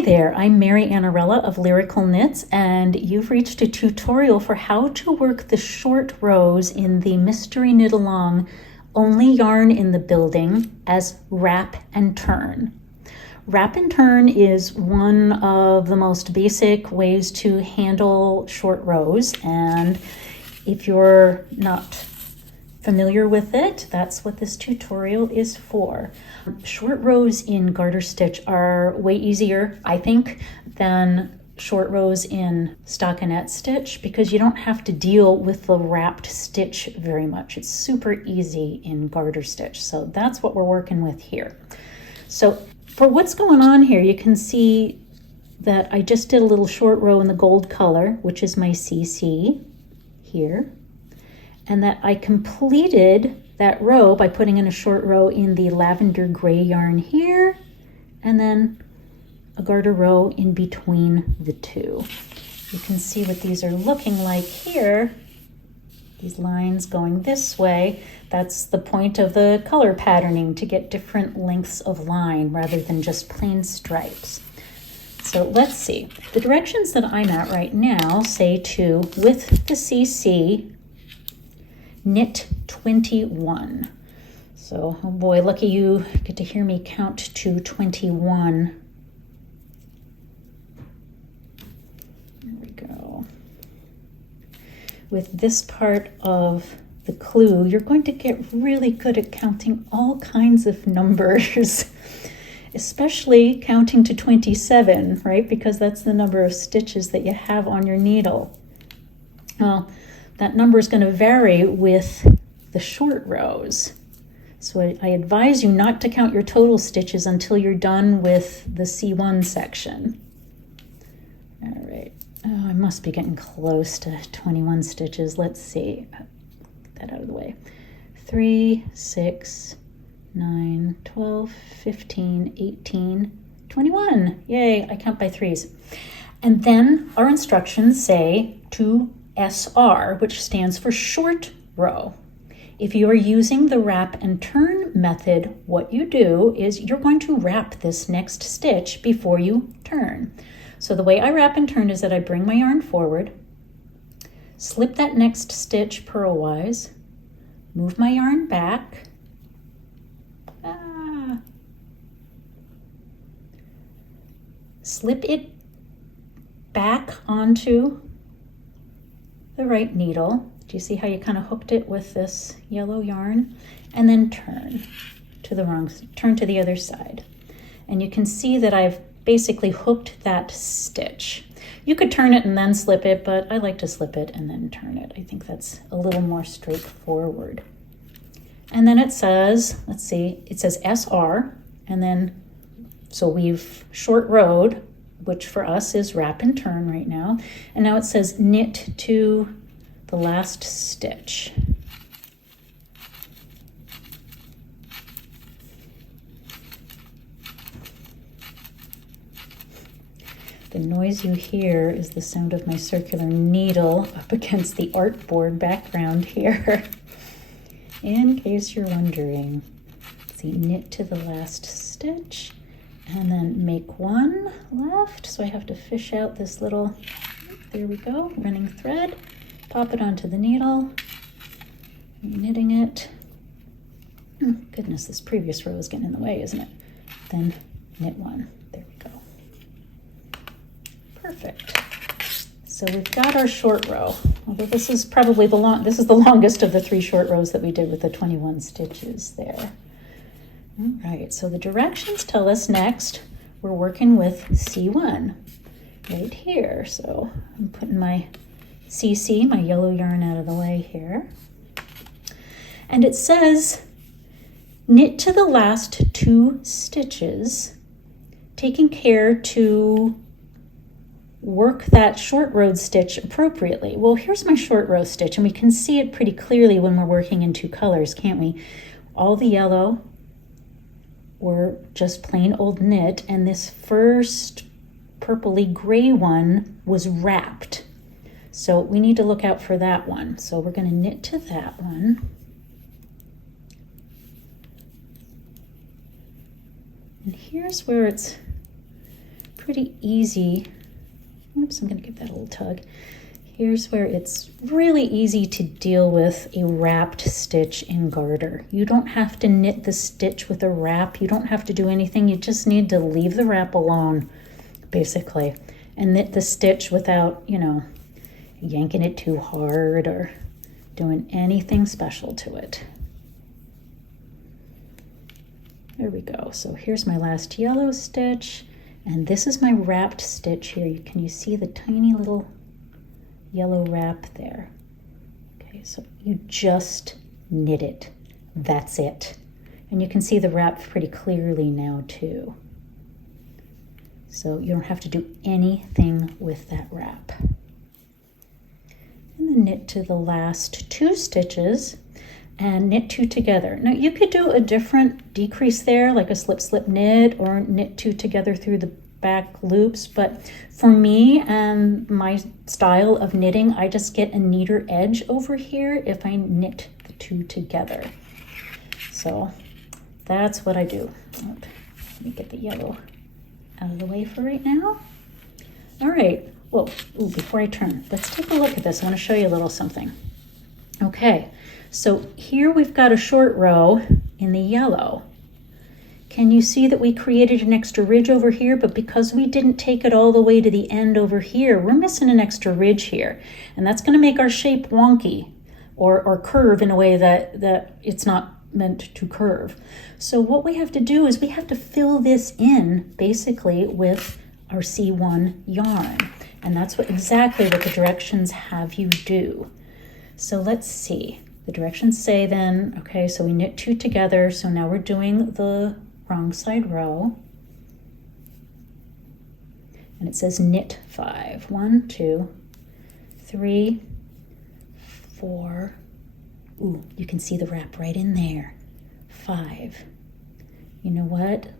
Hi there, I'm Mary Annarella of Lyrical Knits, and you've reached a tutorial for how to work the short rows in the Mystery Knitalong Only Yarn in the Building as wrap and turn. Wrap and turn is one of the most basic ways to handle short rows, and if you're not familiar with it, that's what this tutorial is for. Short rows in garter stitch are way easier, I think, than short rows in stockinette stitch because you don't have to deal with the wrapped stitch very much. It's super easy in garter stitch, so that's what we're working with here. So for what's going on here, you can see that I just did a little short row in the gold color, which is my CC here, and that I completed that row by putting in a short row in the lavender gray yarn here, and then a garter row in between the two. You can see what these are looking like here. These lines going this way, that's the point of the color patterning, to get different lengths of line rather than just plain stripes. So let's see. The directions that I'm at right now say to, with the CC, knit 21. So, oh boy, lucky you get to hear me count to 21. There we go. With this part of the clue, you're going to get really good at counting all kinds of numbers, especially counting to 27, right? Because that's the number of stitches that you have on your needle. Well, that number is going to vary with the short rows. So I advise you not to count your total stitches until you're done with the C1 section. All right. Oh, I must be getting close to 21 stitches. Let's see. Get that out of the way. 3, 6, 9, 12, 15, 18, 21. Yay, I count by threes. And then our instructions say to SR, which stands for short row. If you are using the wrap and turn method, what you do is you're going to wrap this next stitch before you turn. So the way I wrap and turn is that I bring my yarn forward, slip that next stitch purlwise, move my yarn back, slip it back onto the right needle. Do you see how you kind of hooked it with this yellow yarn? And then turn to the other side. And you can see that I've basically hooked that stitch. You could turn it and then slip it, but I like to slip it and then turn it. I think that's a little more straightforward. And then it says, let's see, it says SR, and then, so we've short rowed, which for us is wrap and turn right now. And now it says knit to the last stitch. The noise you hear is the sound of my circular needle up against the artboard background here. In case you're wondering. Let's see, knit to the last stitch. And then make one left. So I have to fish out this little, there we go, running thread. Pop it onto the needle, knitting it. Oh, goodness, this previous row is getting in the way, isn't it? Then knit one. There we go. Perfect. So we've got our short row. Although this is probably the longest of the 3 short rows that we did with the 21 stitches there. All right, so the directions tell us next we're working with C1 right here. So I'm putting my CC, my yellow yarn, out of the way here. And it says knit to the last 2 stitches, taking care to work that short row stitch appropriately. Well, here's my short row stitch, and we can see it pretty clearly when we're working in 2 colors, can't we? All the yellow were just plain old knit, and this first purpley gray one was wrapped. So we need to look out for that one. So we're going to knit to that one. And here's where it's pretty easy. Oops, I'm going to give that a little tug. Here's where it's really easy to deal with a wrapped stitch in garter. You don't have to knit the stitch with a wrap. You don't have to do anything. You just need to leave the wrap alone, basically, and knit the stitch without, you know, yanking it too hard or doing anything special to it. There we go. So here's my last yellow stitch, and this is my wrapped stitch here. Can you see the tiny little yellow wrap there? Okay, so you just knit it. That's it. And you can see the wrap pretty clearly now too. So you don't have to do anything with that wrap. And then knit to the last 2 stitches and knit 2 together. Now you could do a different decrease there, like a slip slip knit, or knit 2 together through the back loops, but for me and my style of knitting, I just get a neater edge over here if I knit the 2 together. So that's what I do. Let me get the yellow out of the way for right now. All right, well, before I turn, let's take a look at this. I want to show you a little something. Okay, so here we've got a short row in the yellow. Can you see that we created an extra ridge over here, but because we didn't take it all the way to the end over here, we're missing an extra ridge here. And that's going to make our shape wonky or curve in a way that it's not meant to curve. So what we have to do is we have to fill this in basically with our C1 yarn. And that's exactly what the directions have you do. So let's see. The directions say then, okay, so we knit 2 together. So now we're doing the wrong side row, and it says knit 5. 1, 2, 3, 4. Ooh, you can see the wrap right in there. 5. You know what?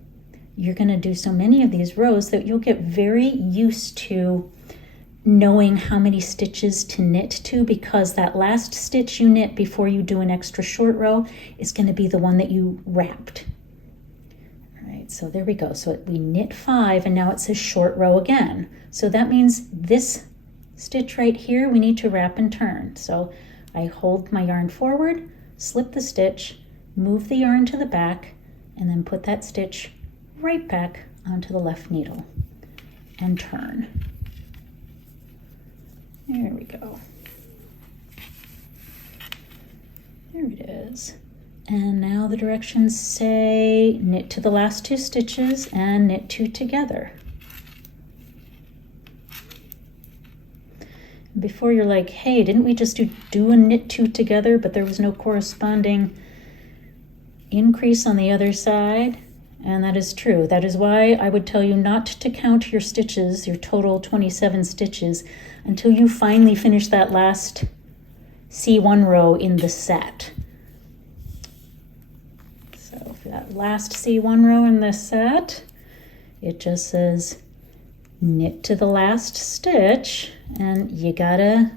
You're going to do so many of these rows that you'll get very used to knowing how many stitches to knit to, because that last stitch you knit before you do an extra short row is going to be the one that you wrapped. So there we go. So we knit 5, and now it says short row again. So that means this stitch right here, we need to wrap and turn. So I hold my yarn forward, slip the stitch, move the yarn to the back, and then put that stitch right back onto the left needle and turn. There we go. There it is. And now the directions say knit to the last 2 stitches and knit 2 together. Before you're like, hey, didn't we just do a knit 2 together, but there was no corresponding increase on the other side? And that is true. That is why I would tell you not to count your stitches, your total 27 stitches, until you finally finish that last C1 row in the set. So for that last C1 row in the set, it just says knit to the last stitch, and you gotta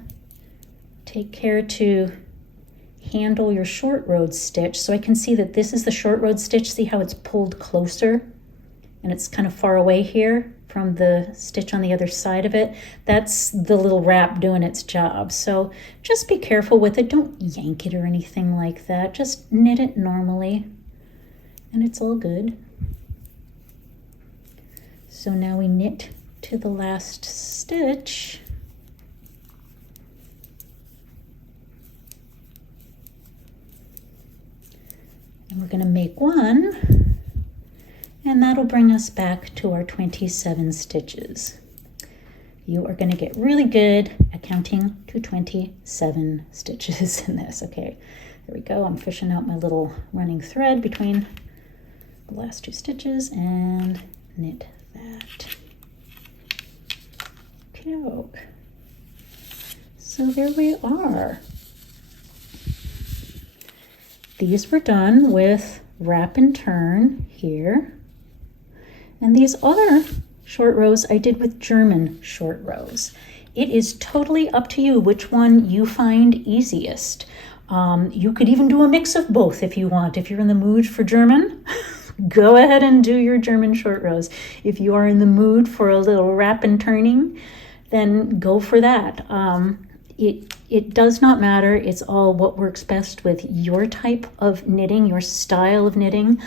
take care to handle your short rowed stitch. So I can see that this is the short rowed stitch. See how it's pulled closer and it's kind of far away here from the stitch on the other side of it. That's the little wrap doing its job. So just be careful with it. Don't yank it or anything like that. Just knit it normally and it's all good. So now we knit to the last stitch. And we're going to make one, and that'll bring us back to our 27 stitches. You are going to get really good at counting to 27 stitches in this. Okay, there we go. I'm fishing out my little running thread between the last 2 stitches and knit that. Okay, so there we are. These were done with wrap and turn here. And these other short rows I did with German short rows. It is totally up to you which one you find easiest. You could even do a mix of both if you want. If you're in the mood for German, go ahead and do your German short rows. If you are in the mood for a little wrap and turning, then go for that. It does not matter. It's all what works best with your type of knitting, your style of knitting,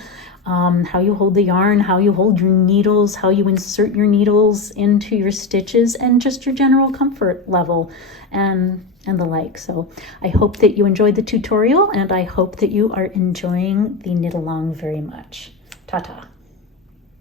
how you hold the yarn, how you hold your needles, how you insert your needles into your stitches, and just your general comfort level and the like. So I hope that you enjoyed the tutorial, and I hope that you are enjoying the knit along very much. Ta-ta.